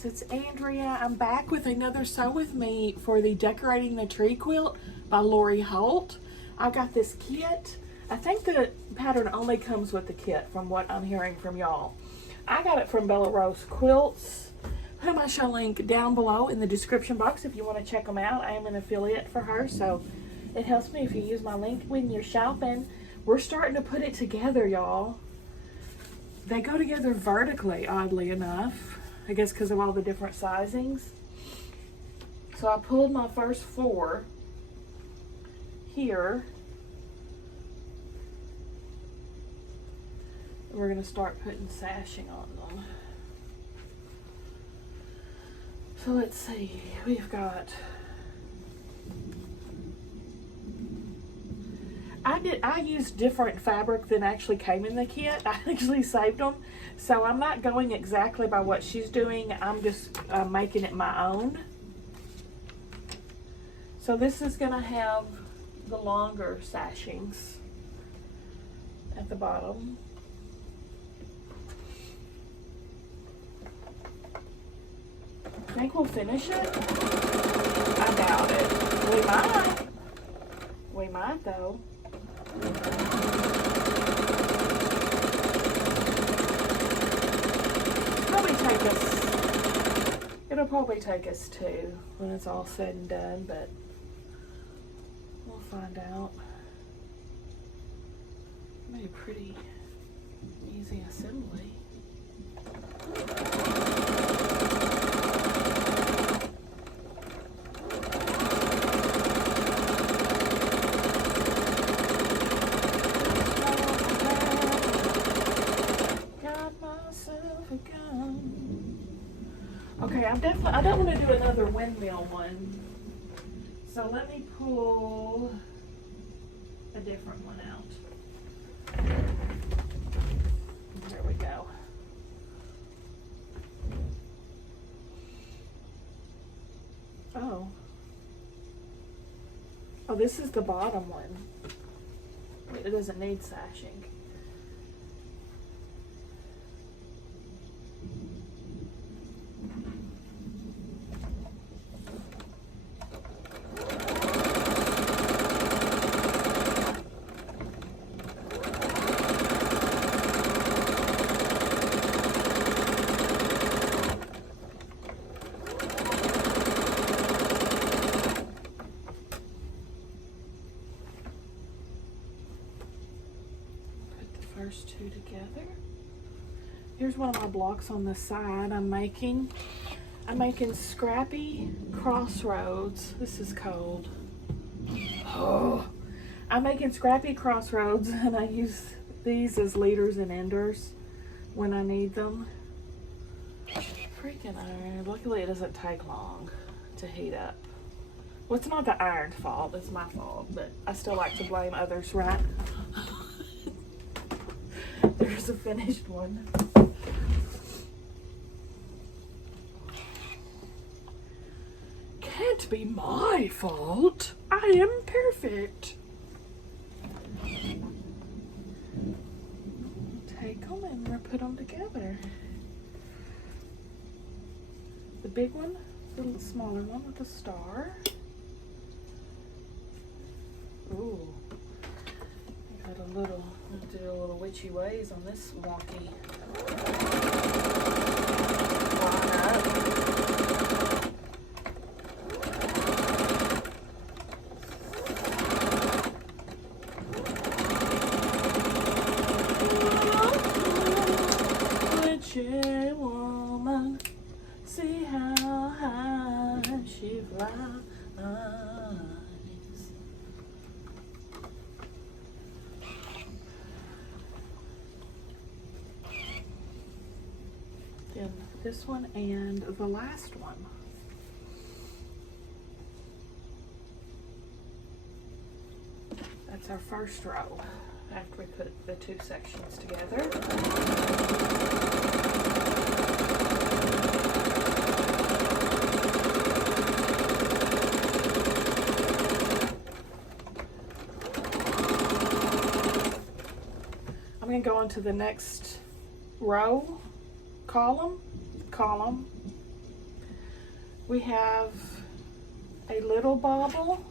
friends, it's Andrea. I'm back with another Sew With Me for the Decorating the Tree quilt by Lori Holt. I got this kit. I think the pattern only comes with the kit from what I'm hearing from y'all. I got it from Bella Rose Quilts, whom I shall link down below in the description box if you want to check them out. I am an affiliate for her, so it helps me if you use my link when you're shopping. We're starting to put it together, y'all. They go together vertically, oddly enough. I guess because of all the different sizings. So I pulled my first 4 here. We're going to start putting sashing on them. So let's see. We've got... I used different fabric than actually came in the kit. I actually saved them. So I'm not going exactly by what she's doing. I'm just making it my own. So this is going to have the longer sashings at the bottom. I think we'll finish it. I doubt it. We might. We might though. It'll probably take us 2 when it's all said and done, but we'll find out. Made a pretty easy assembly. Okay, I don't want to do another windmill one. So let me pull a different one out. There we go. Oh, this is the bottom one. It doesn't need sashing. First 2 together. Here's one of my blocks on the side I'm making Scrappy Crossroads. This is cold. Oh, I'm making Scrappy Crossroads, and I use these as leaders and enders when I need them. Freaking iron. Luckily it doesn't take long to heat up. Well, it's not the iron's fault, it's my fault, but I still like to blame others, right? There's a finished one. Can't be my fault. I am perfect. Take them and we'll put them together. The big one, the little smaller one with the star. Ooh. Got a little, do a little witchy ways on this wonky line up. Witchy woman, see how high she flies. This one and the last one. That's our first row after we put the 2 sections together. I'm going to go on to the next row, column, We have a little bauble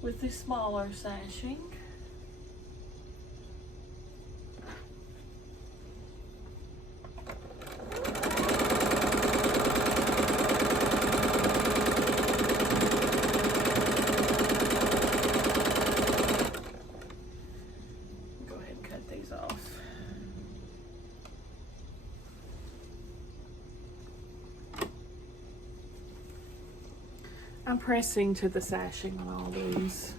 with the smaller sashing. Go ahead and cut these off. I'm pressing to the sashing on all these.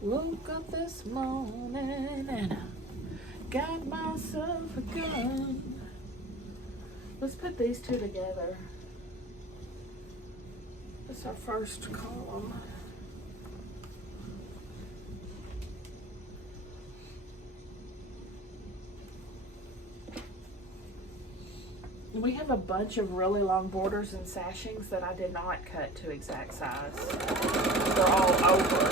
Woke up this morning and I got myself a gun. Let's put these two together. That's our first column. We have a bunch of really long borders and sashings that I did not cut to exact size. They're all over.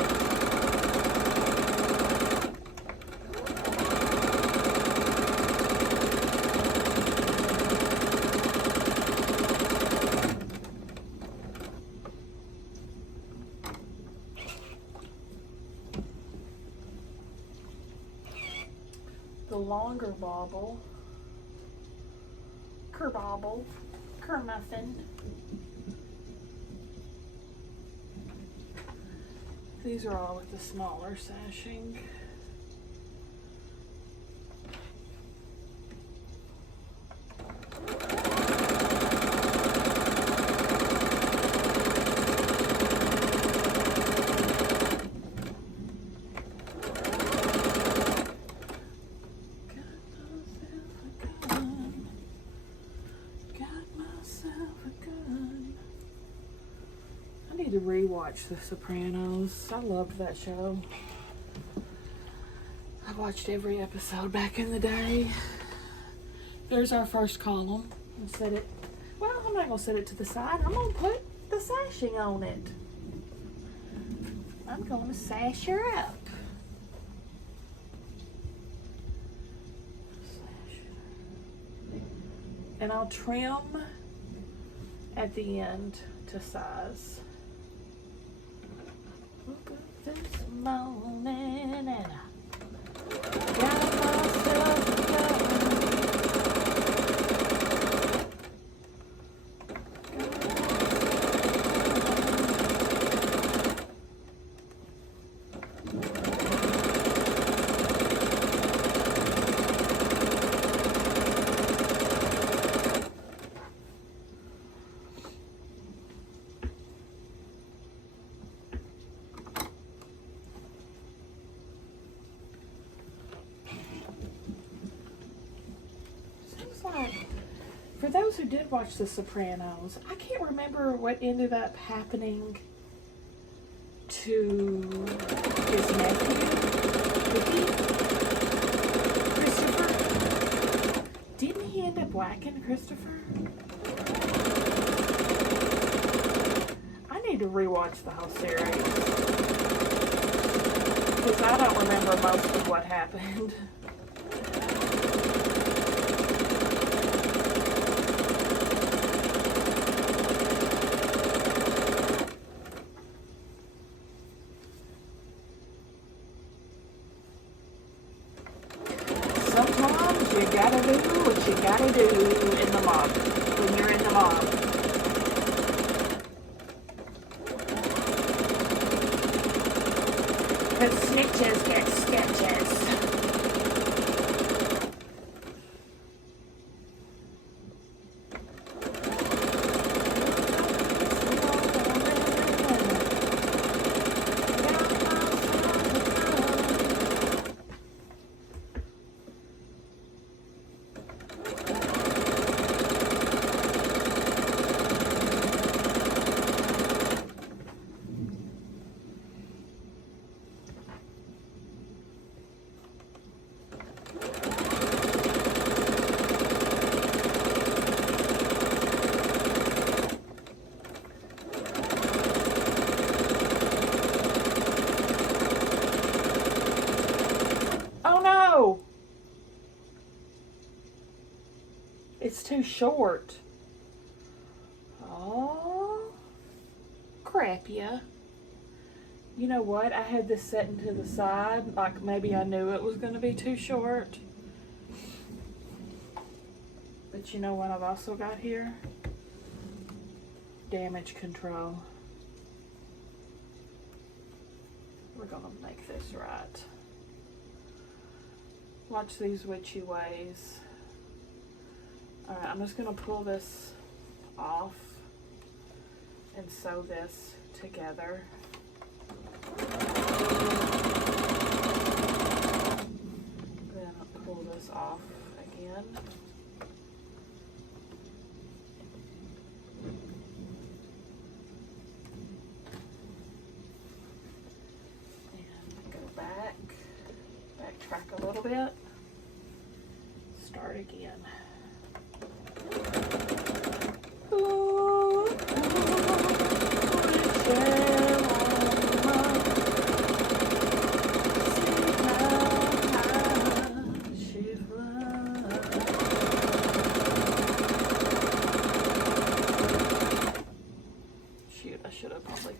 The longer bauble, kerbauble, kermuffin. These are all with the smaller sashing. To rewatch The Sopranos. I loved that show. I watched every episode back in the day. There's our first column. I'll set it. Well, I'm not gonna set it to the side. I'm gonna put the sashing on it. I'm gonna sash her up. And I'll trim at the end to size. Woke up this morning and I got myself a gun. For those who did watch The Sopranos, I can't remember what ended up happening to his nephew, Christopher. Didn't he end up whacking Christopher? I need to rewatch the whole series, because I don't remember most of what happened. Sometimes you gotta do what you gotta do in the mob, when you're in the mob. Cause snitches get stitches. too short. Oh, crap, yeah. You know what? I had this setting to the side, like maybe I knew it was going to be too short. But you know what I've also got here? Damage control. We're going to make this right. Watch these witchy ways. Alright, I'm just going to pull this off and sew this together. Then I'll pull this off again. And go backtrack a little bit. Start again. Shoot, I should have probably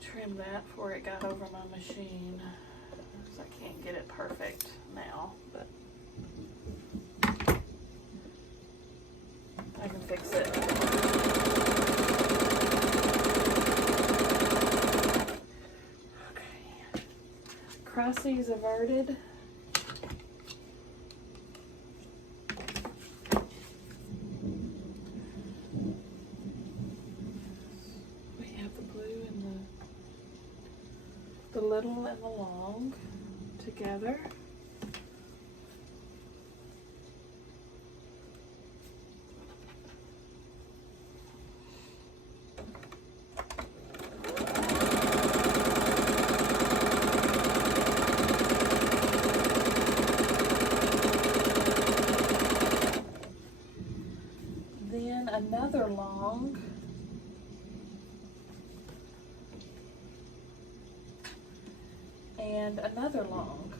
trimmed that before it got over my machine, because I can't get it perfect now, but I can fix it. Okay. Crises averted. We have the blue and the little and the long together. Another long, and another long.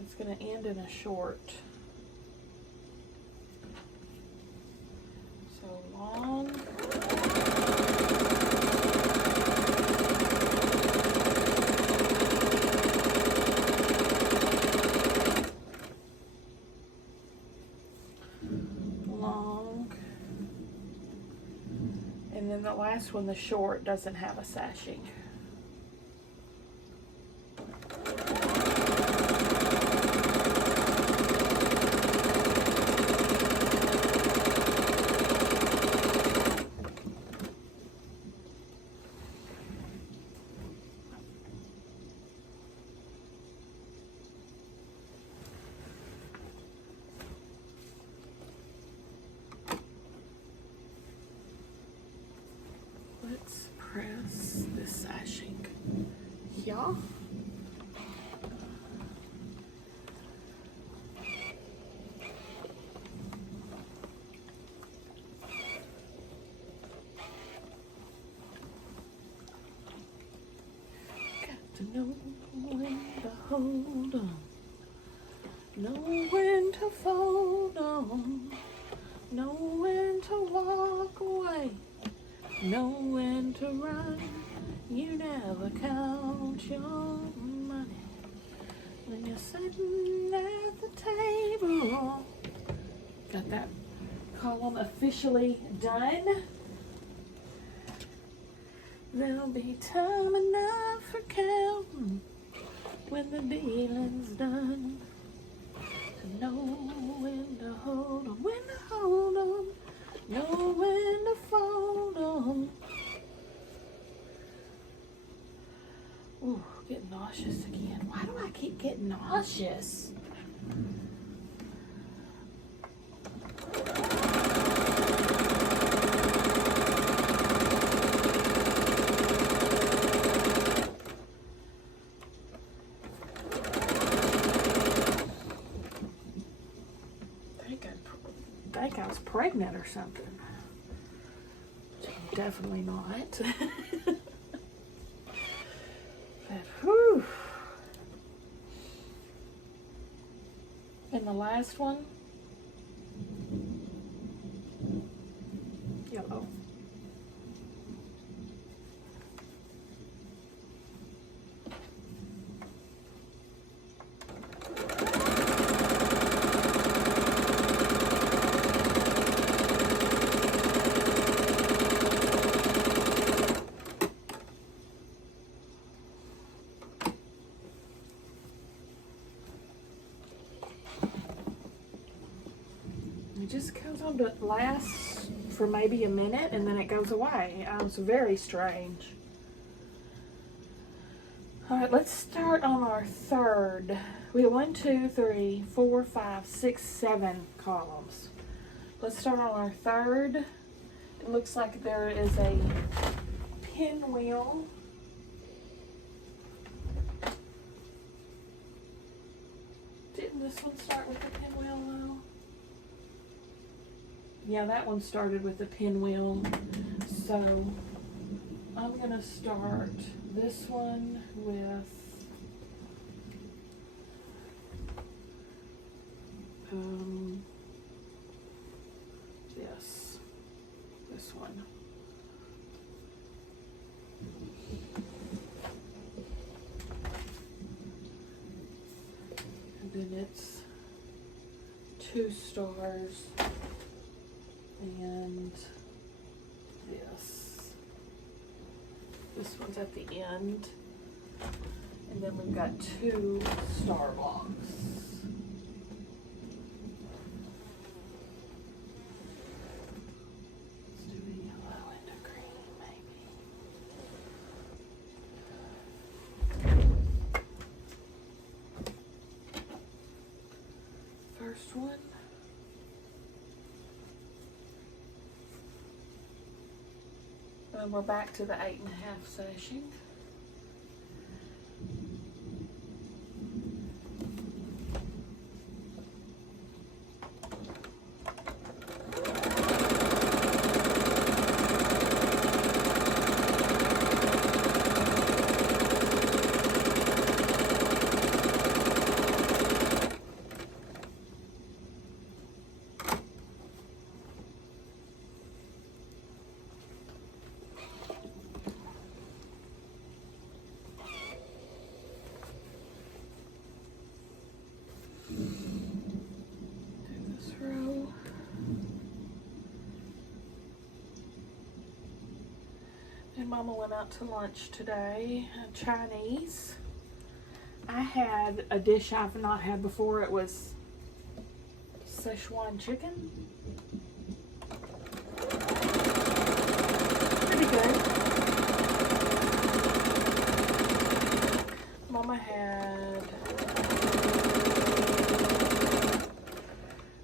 It's going to end in a short. So long. And then the last one, the short, doesn't have a sashing. Let's press this sashing here. Got to know when to hold on, know when to fold on, know when to walk away, know when to run. You never count your money when you're sitting at the table. Got that column officially done. There'll be time enough for counting when the dealing's done. To know when to hold on, when to hold on, know when to fold on. Ooh, getting nauseous again. Why do I keep getting nauseous? I think I was pregnant or something. Which I'm definitely not. But whew. And the last one, yellow. It just goes on to last for maybe a minute and then it goes away. It's very strange. All right, let's start on our third. We have 1, 2, 3, 4, 5, 6, 7 columns. Let's start on our third. It looks like there is a pinwheel. Didn't this one start with a pinwheel though? Yeah, that one started with a pinwheel. So I'm gonna start this one with this one. And then it's 2 stars and this one's at the end, and then we've got 2 star blocks. Let's do a yellow and a green maybe. First one. And we're back to the 8.5 seshing. And Mama went out to lunch today, Chinese. I had a dish I've not had before. It was Szechuan chicken. Pretty good. Mama had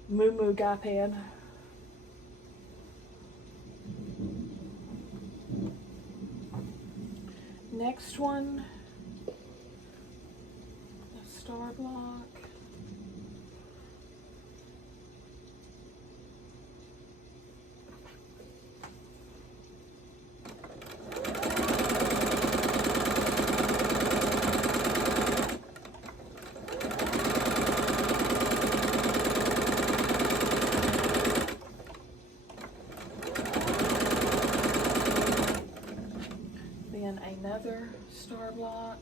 Moo Moo Gai Pan. Next one, a star block. Then another star block.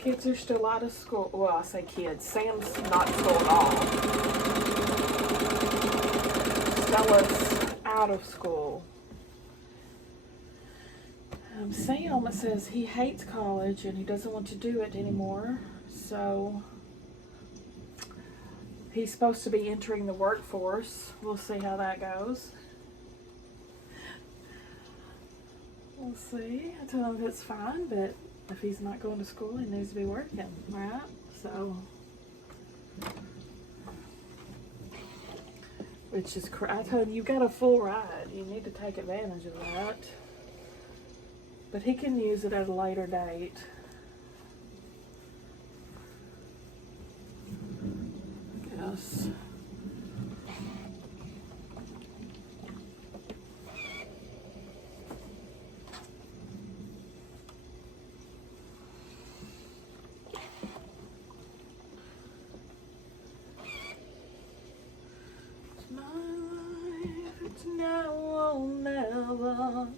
Kids are still out of school. Well, I say kids. Sam's not in school at all. Stella's out of school. Sam says he hates college and he doesn't want to do it anymore. So he's supposed to be entering the workforce. We'll see how that goes. We'll see. I told him it's fine, but if he's not going to school, he needs to be working, right? So, which is, I told him, you've got a full ride. You need to take advantage of that. But he can use it at a later date. this. It's now or never.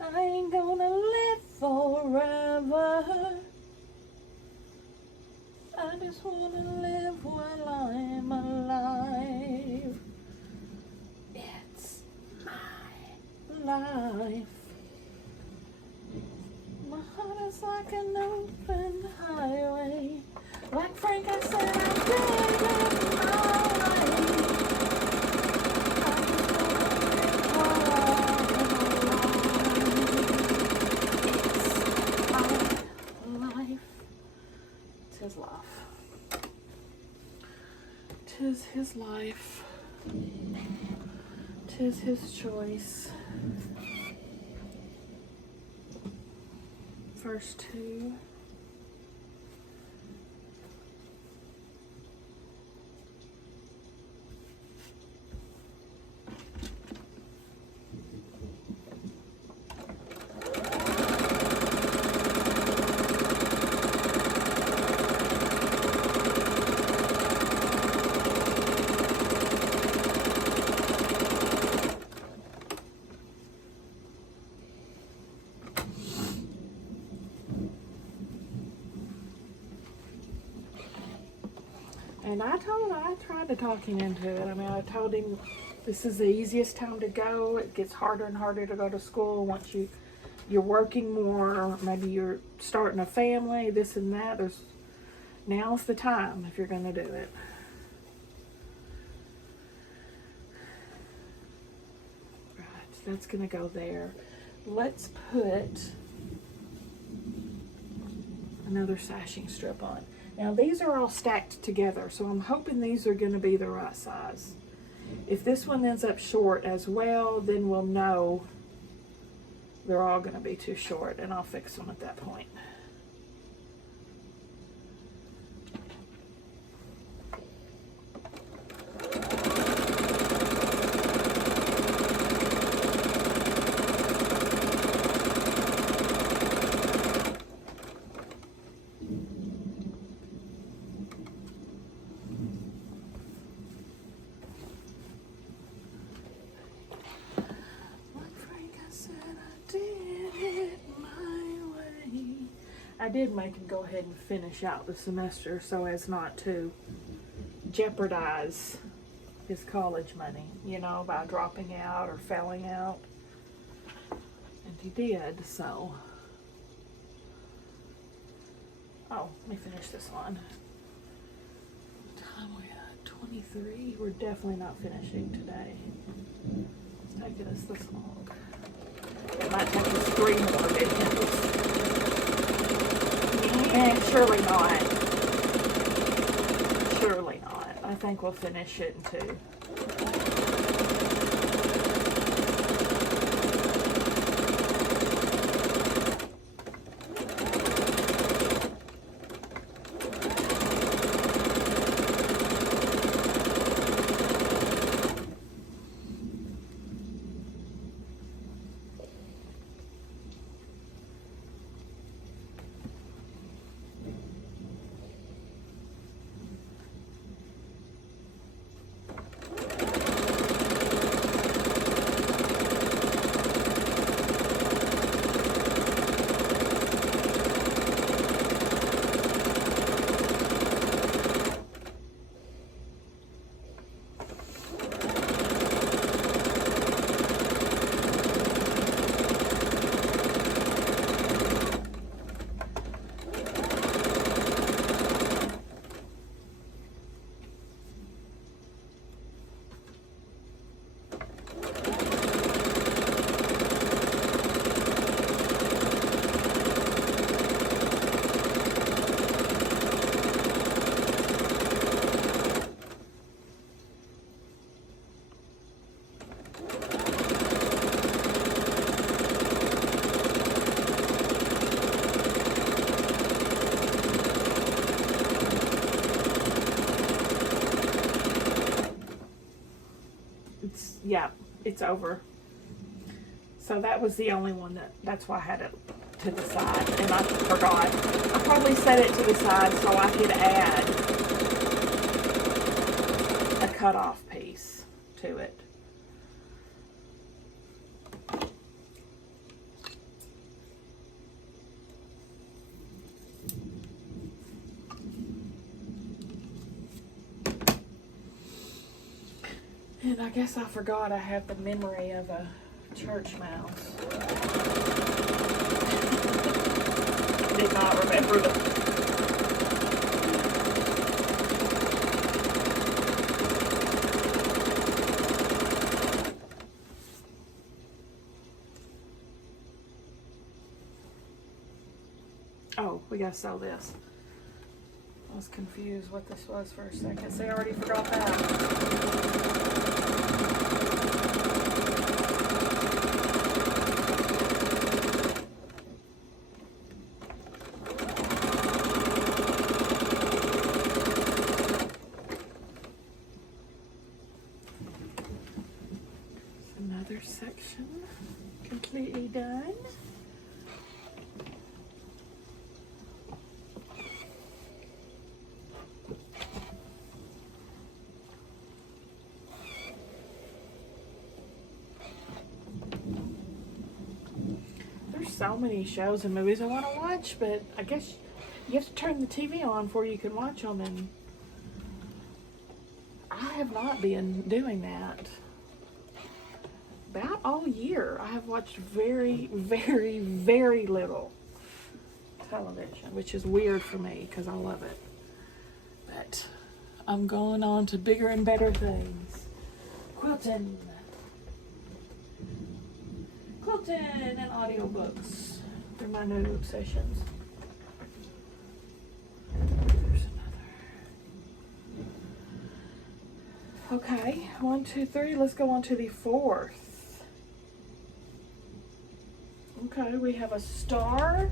I ain't gonna live forever. I just wanna live while I'm alive. It's my life. My heart is like an open highway. Like Frank, I said I did it my way. His life. 'Tis his life. 'Tis his choice. First two. And I tried to talk him into it. I mean, I told him this is the easiest time to go. It gets harder and harder to go to school once you're working more, or maybe you're starting a family, this and that. Now's the time if you're going to do it. Right, so that's going to go there. Let's put another sashing strip on. Now these are all stacked together, so I'm hoping these are going to be the right size. If this one ends up short as well, then we'll know they're all going to be too short, and I'll fix them at that point. I did make him go ahead and finish out the semester so as not to jeopardize his college money, you know, by dropping out or failing out. And he did, so. Oh, let me finish this one. What time are we at? 23. We're definitely not finishing today. It's taking us this long. It might take us 3 more videos. And surely not. Surely not. I think we'll finish it in 2. yeah, it's over. So that was the only one that's why I had it to the side, and I forgot. I probably set it to the side so I could add a cutoff piece to it. And I guess I forgot I have the memory of a church mouse. Did not remember the. Oh, we gotta sew this. I was confused what this was for a second. See, I already forgot that. Another section completely done. There's so many shows and movies I want to watch, but I guess you have to turn the TV on before you can watch them, and I have not been doing that. About all year, I have watched very, very, very little television, which is weird for me because I love it. But I'm going on to bigger and better things. Quilting. Quilting and audiobooks. They're my new obsessions. There's another. Okay, 1, 2, 3. Let's go on to the 4th. Okay, we have a star.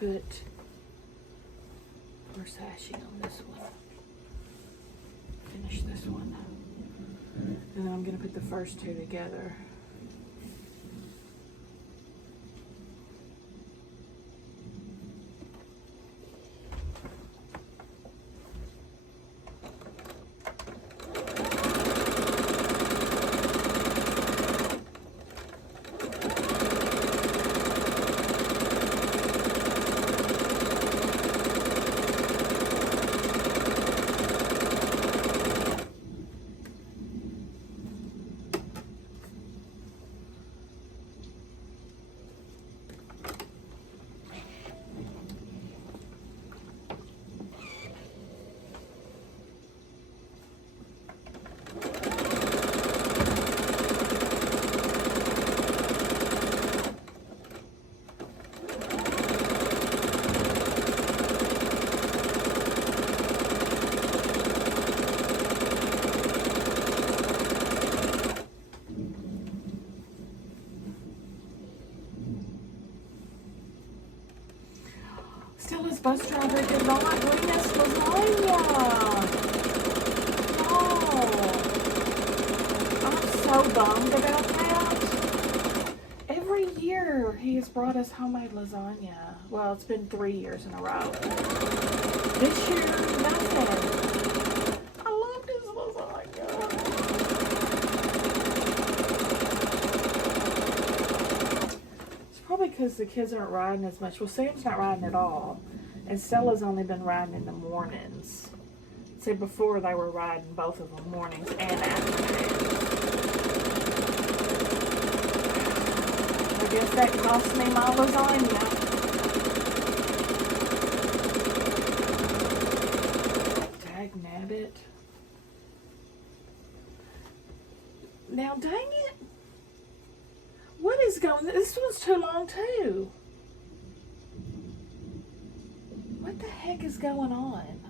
Put more sashing on this one. Finish this one. And then I'm going to put the first two together. Still, his bus driver did not bring us lasagna. No. I'm so bummed about that. Every year he has brought us homemade lasagna. Well, it's been 3 years in a row. This year, nothing. I loved his lasagna. Probably because the kids aren't riding as much. Well, Sam's not riding at all. And Stella's only been riding in the mornings. See, before they were riding both of them mornings and afternoons. guess that cost me my lasagna. Dag nabbit. Now dang it. What is going, this one's too long too. What the heck is going on?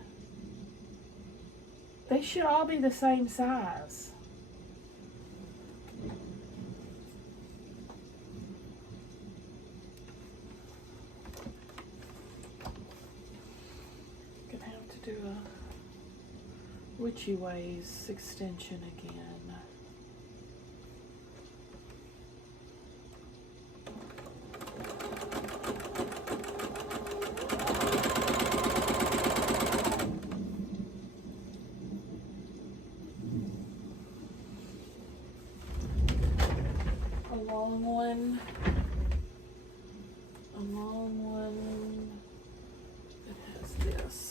They should all be the same size. Gonna have to do a witchy ways extension again. A long one that has this.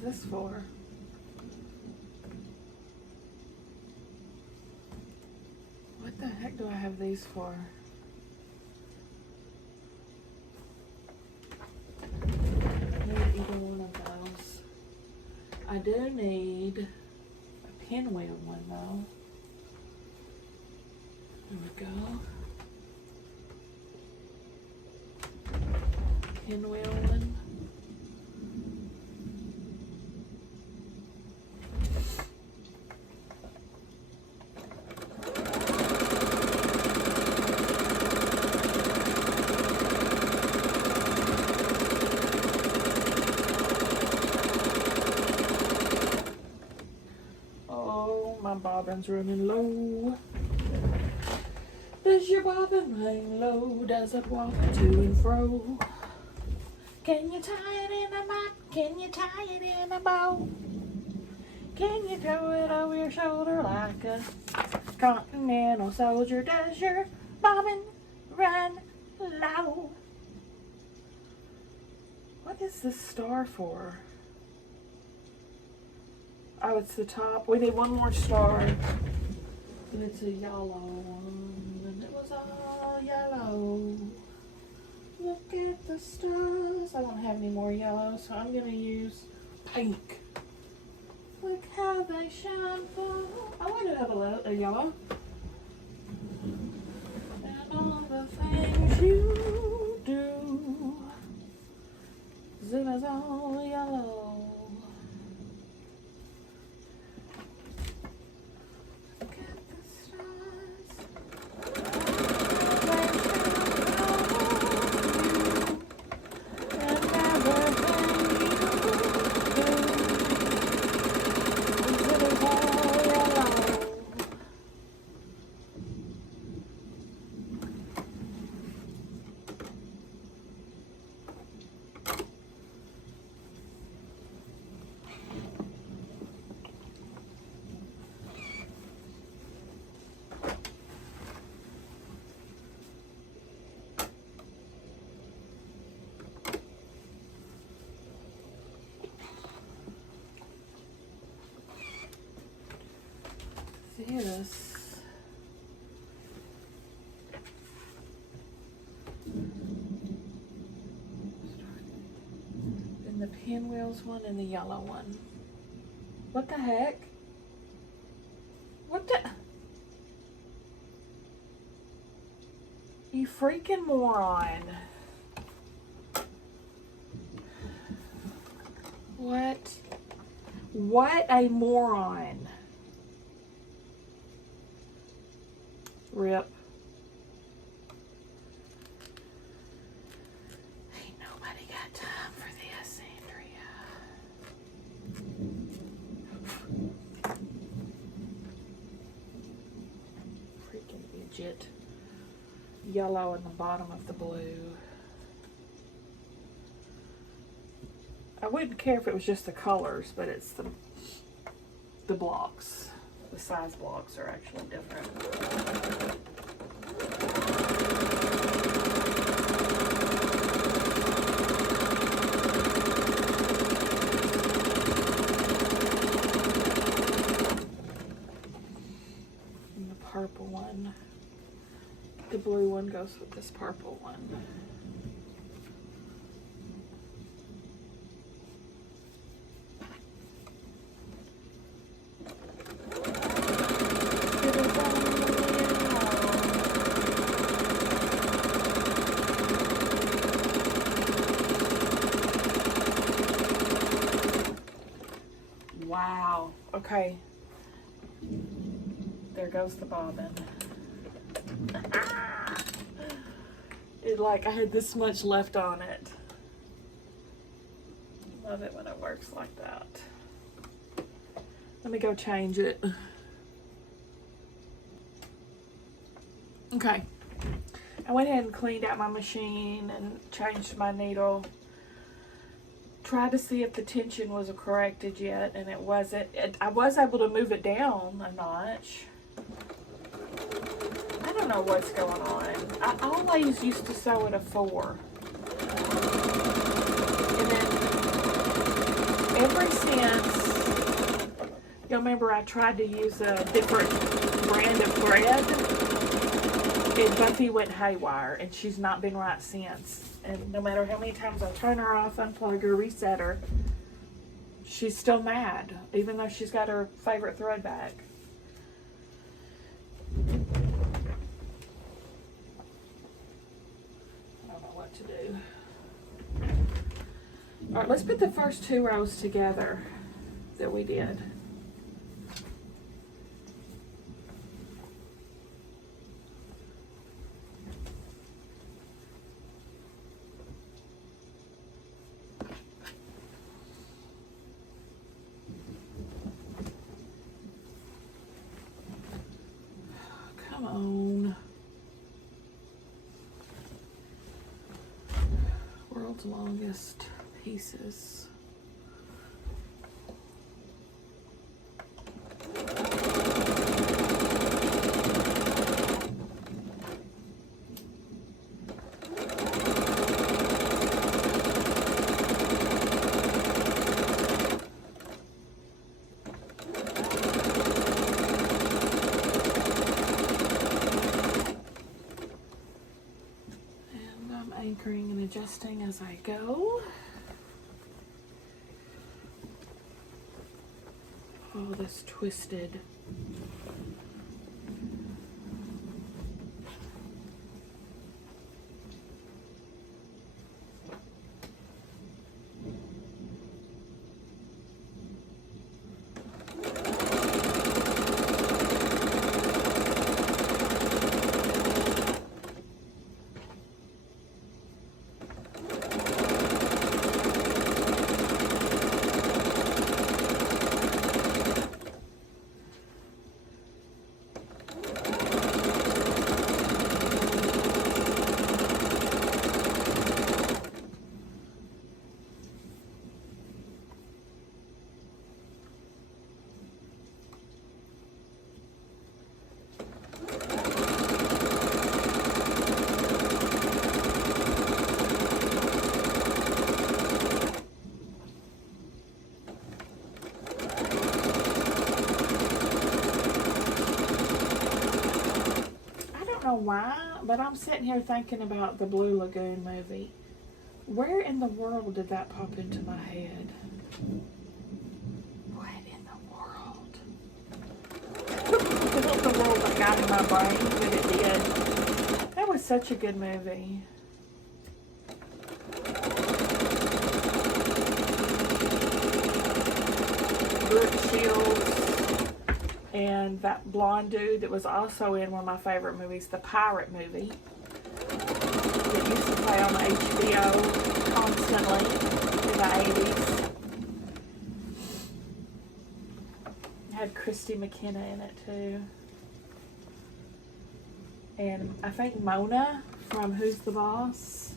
This for? What the heck do I have these for? I need either one of those. I do need a pinwheel one though. There we go. Pinwheel one. My bobbin's running low. Does your bobbin hang low? Does it walk to and fro? Can you tie it in a knot? Can you tie it in a bow? Can you throw it over your shoulder like a continental soldier? Does your bobbin run low? What is this star for? Oh, it's the top. We need one more star. And it's a yellow one. And it was all yellow. Look at the stars. I don't have any more yellow, so I'm going to use pink. Look how they shine for. Oh, I do have a yellow. And all the things you do. It was all yellow. this. Then the pinwheels one and the yellow one. What the heck? What the? You freaking moron. What? What a moron. Rip. Ain't nobody got time for this, Andrea. Freaking idiot. Yellow in the bottom of the blue. I wouldn't care if it was just the colors, but it's the blocks. The size blocks are actually different. And the purple one. The blue one goes with this purple one. Wow. Okay. There goes the bobbin. It like I had this much left on it. Love it when it works like that. Let me go change it. Okay. I went ahead and cleaned out my machine and changed my needle. Tried to see if the tension was corrected yet, and it wasn't. I was able to move it down a notch. I don't know what's going on. I always used to sew at a 4. And then ever since, y'all remember I tried to use a different brand of thread, and Buffy went haywire, and she's not been right since. And no matter how many times I turn her off, unplug her, reset her, she's still mad, even though she's got her favorite thread back. I don't know what to do. All right, let's put the first 2 rows together that we did. Come on. World's longest pieces. Anchoring and adjusting as I go. All this twisted. know why, but I'm sitting here thinking about the Blue Lagoon movie. Where in the world did that pop into my head? What in the world? What the world that got in my brain, but it did. That was such a good movie. Brooke Shields and that blonde dude that was also in one of my favorite movies, the Pirate movie, that used to play on HBO constantly in the 80s. It had Christy McKenna in it too. And I think Mona from Who's the Boss.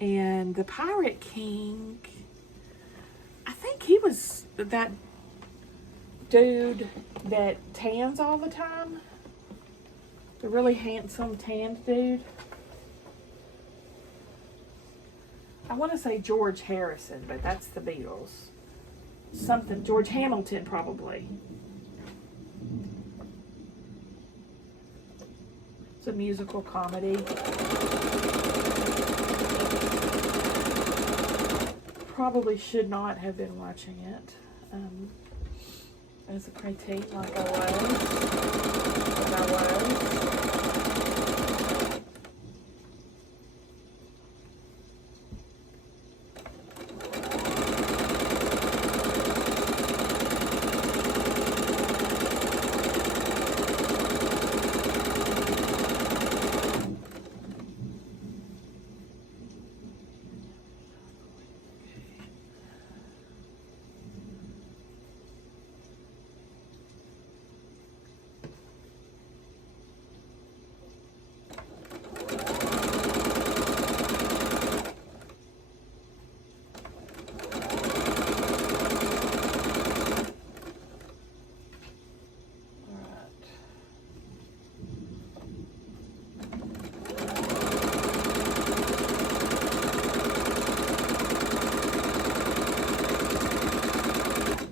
And the Pirate King, I think he was that dude that tans all the time. The really handsome tanned dude. I want to say George Harrison, but that's the Beatles. Something, George Hamilton probably. It's a musical comedy. Probably should not have been watching it as a preteen like I was. But I was.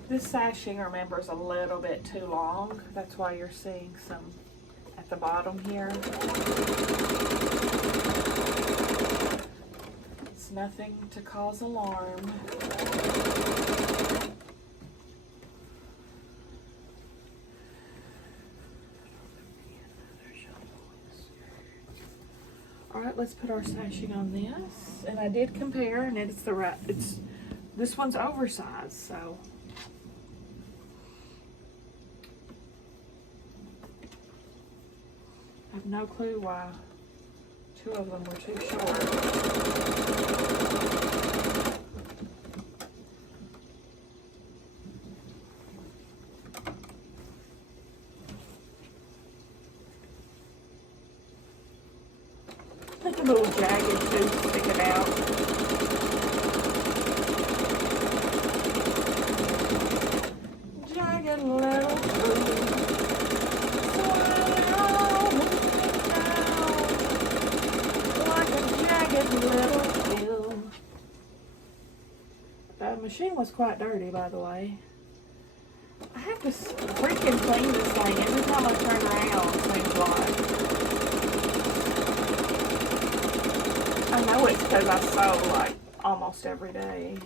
This sashing, remember, is a little bit too long. That's why you're seeing some at the bottom here. It's nothing to cause alarm. Alright, let's put our sashing on this. And I did compare, and it's the right, this one's oversized, so. I have no clue why two of them were too short. Like a little jagged tooth sticking out. Jagged little tooth. The machine was quite dirty, by the way. I have to freaking clean this thing every time I turn around, it seems like. I know it's because I sew like almost every day.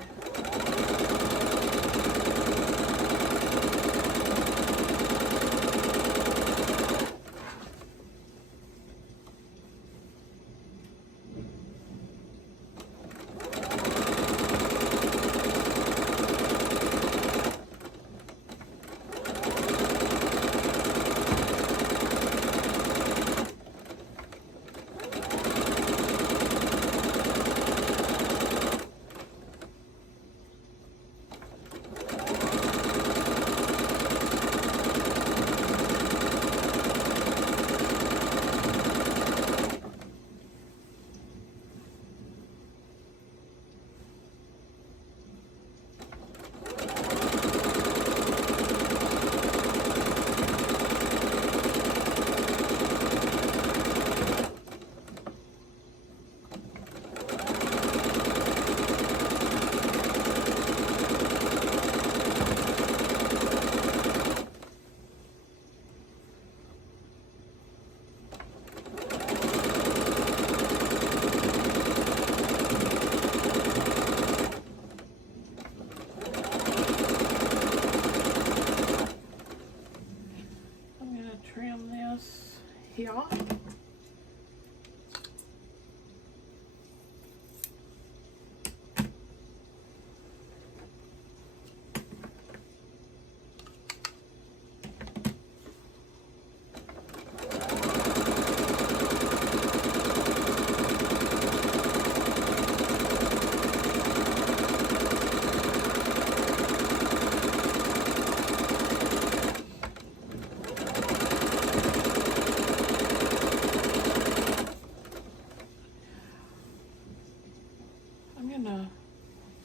y'all.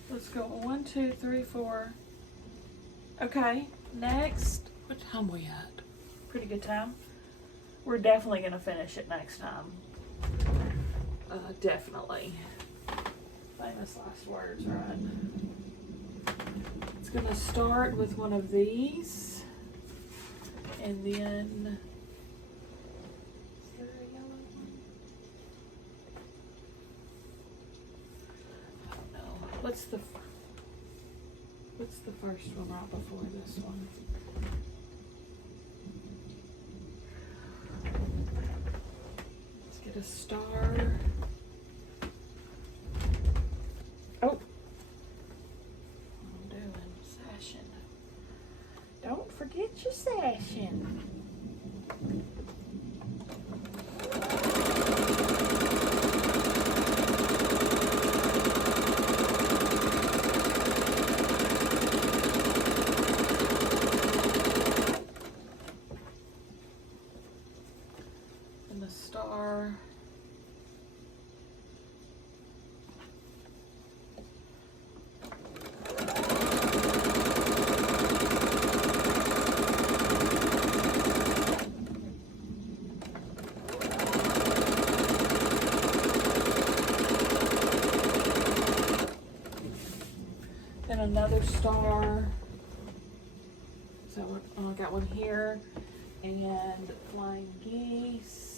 Let's go 1, 2, 3, 4. Okay, next. What time we at? Pretty good time. We're definitely gonna finish it next time. Definitely. Famous last words, right? It's gonna start with one of these, and then. What's the first one right before this one? Let's get a star. Oh, I'm doing sashing. Don't forget your sashing. Star. Then another star. So I got one here, and flying geese.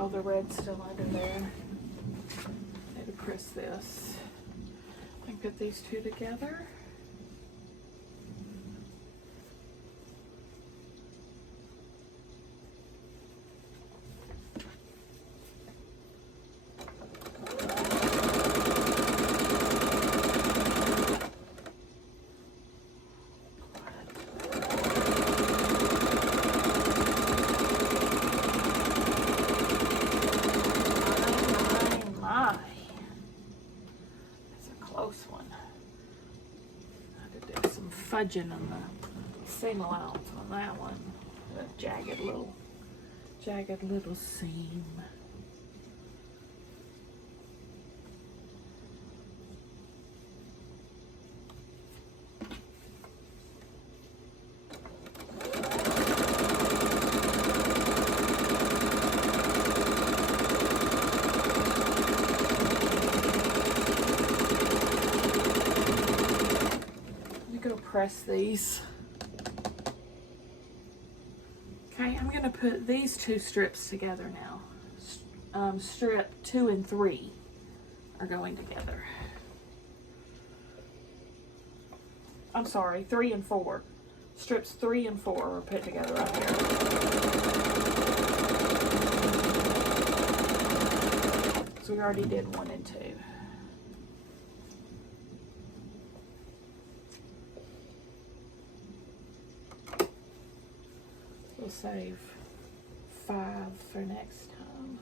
Oh, the red's still under there. Need to press this and put these two together. Fudging on the seam allowance on that one. That jagged little seam. Press these. Okay, I'm going to put these two strips together now. Strip 2 and 3 are going together. I'm sorry, 3 and 4. Strips 3 and 4 are put together right here. So we already did 1 and 2. We'll save 5 for next time.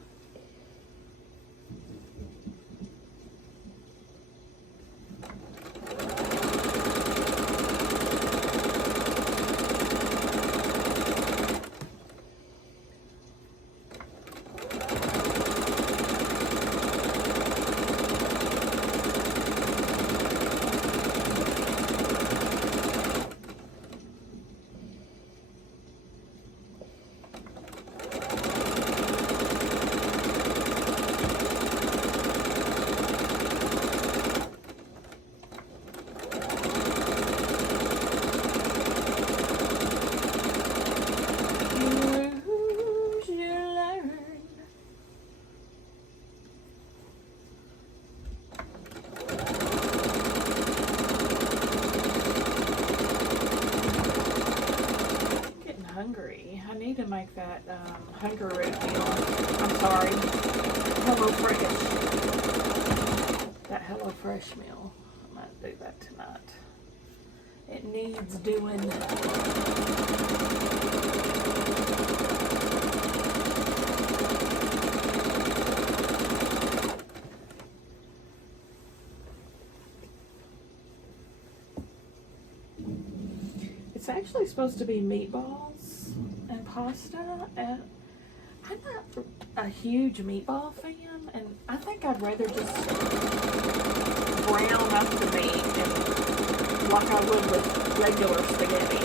make that Hunger Root meal. I'm sorry, Hello Fresh. That Hello Fresh meal. I might do that tonight. It needs doing. It's actually supposed to be meatballs and pasta, and I'm not a huge meatball fan, and I think I'd rather just brown up the meat and like I would with regular spaghetti.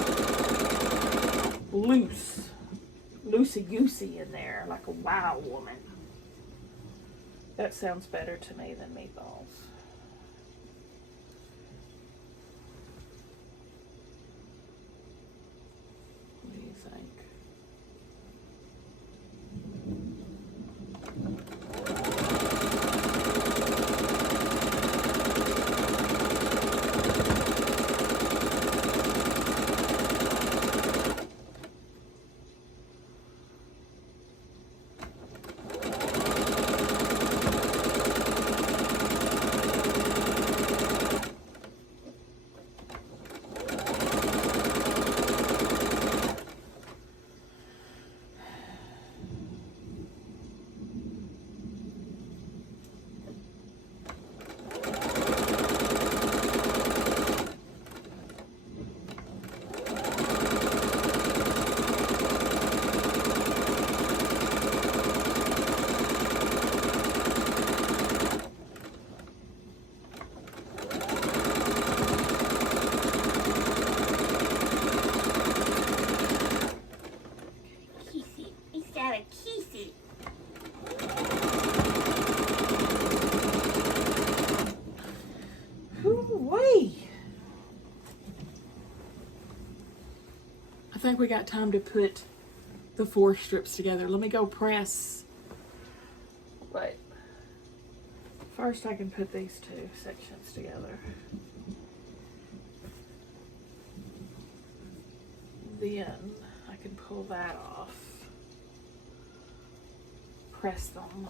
Loosey-goosey in there, like a wild woman. That sounds better to me than meatballs. What do you think? I think we got time to put the 4 strips together. Let me go press. Wait. First I can put these 2 sections together. Then I can pull that off. Press them.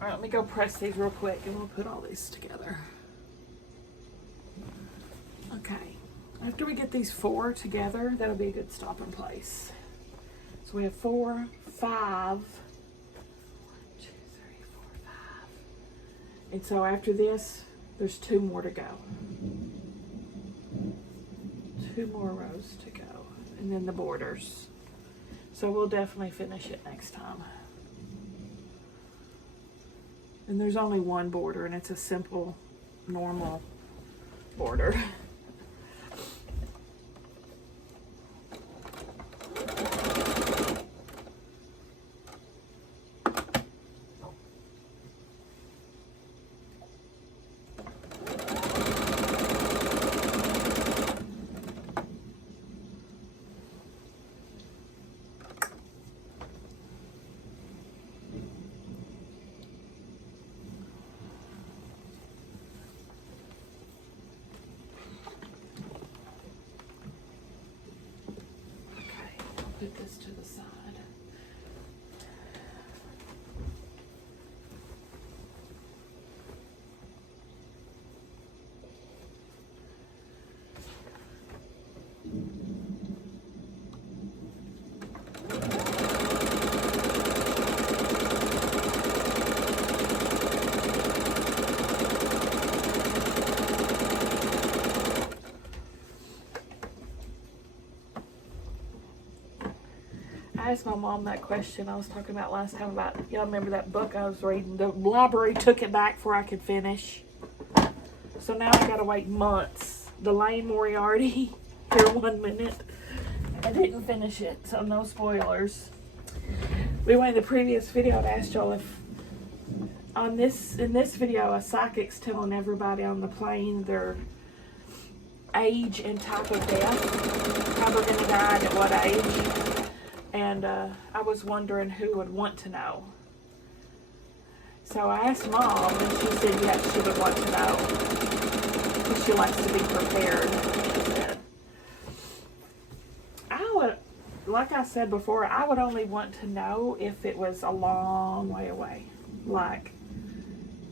Alright, let me go press these real quick and we'll put all these together. Okay, after we get these 4 together, that'll be a good stopping place. So we have 4, 5. 1, 2, 3, 4, 5. And so after this, there's 2 more to go. 2 more rows to go. And then the borders. So we'll definitely finish it next time. And there's only one border, and it's a simple, normal border. Put this to the side. I asked my mom that question I was talking about last time about, y'all remember that book I was reading? The library took it back before I could finish. So now I gotta wait months. The Lane Moriarty, here 1 minute. I didn't finish it, so no spoilers. Anyway, in the previous video, I asked y'all if, in this video, a psychic's telling everybody on the plane their age and type of death, how they're gonna die and at what age. And I was wondering who would want to know. So I asked Mom, and she said yes, she would want to know. Because she likes to be prepared, she said. I would, like I said before, I would only want to know if it was a long way away. Like,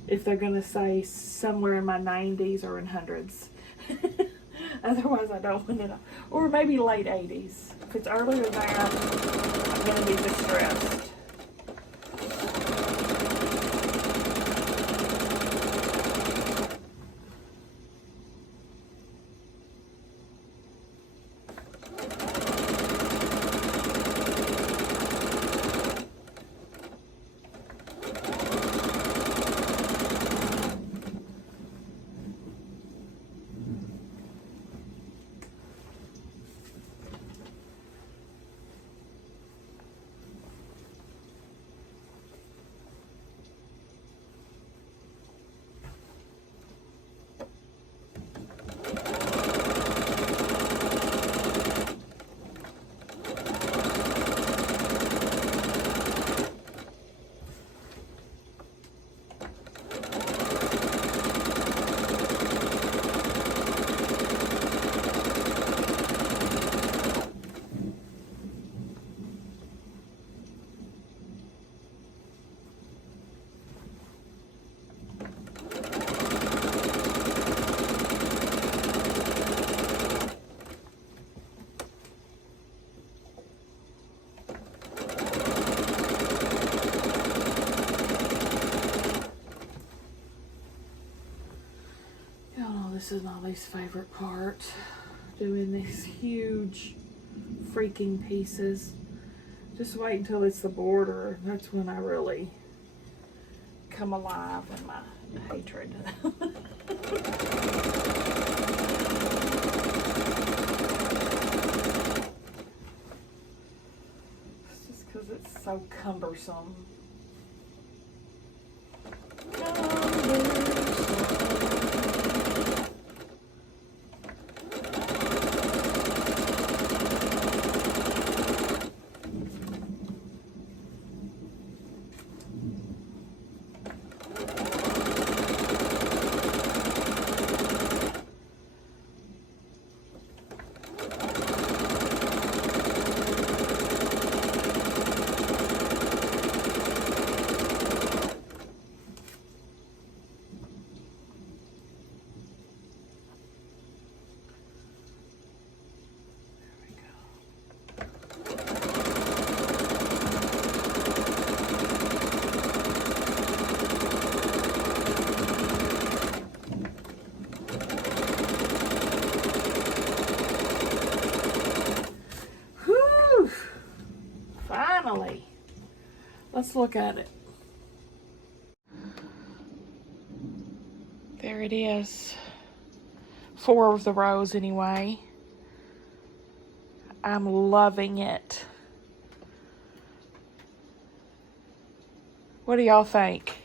if they're going to say somewhere in my 90s or in hundreds. Otherwise, I don't want to know. Or maybe late 80s. If it's earlier than that, I'm going to be distressed. This is Molly's favorite part, doing these huge freaking pieces. Just wait until it's the border. That's when I really come alive in my hatred. It's just because it's so cumbersome. Finally, let's look at it. There it is. 4 of the rows anyway. I'm loving it. What do y'all think?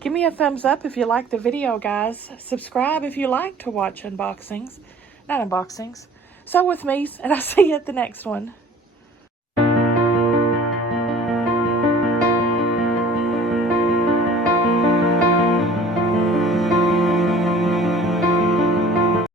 Give me a thumbs up if you like the video, guys. Subscribe if you like to watch unboxings. Not unboxings. Sew with me, and I'll see you at the next one.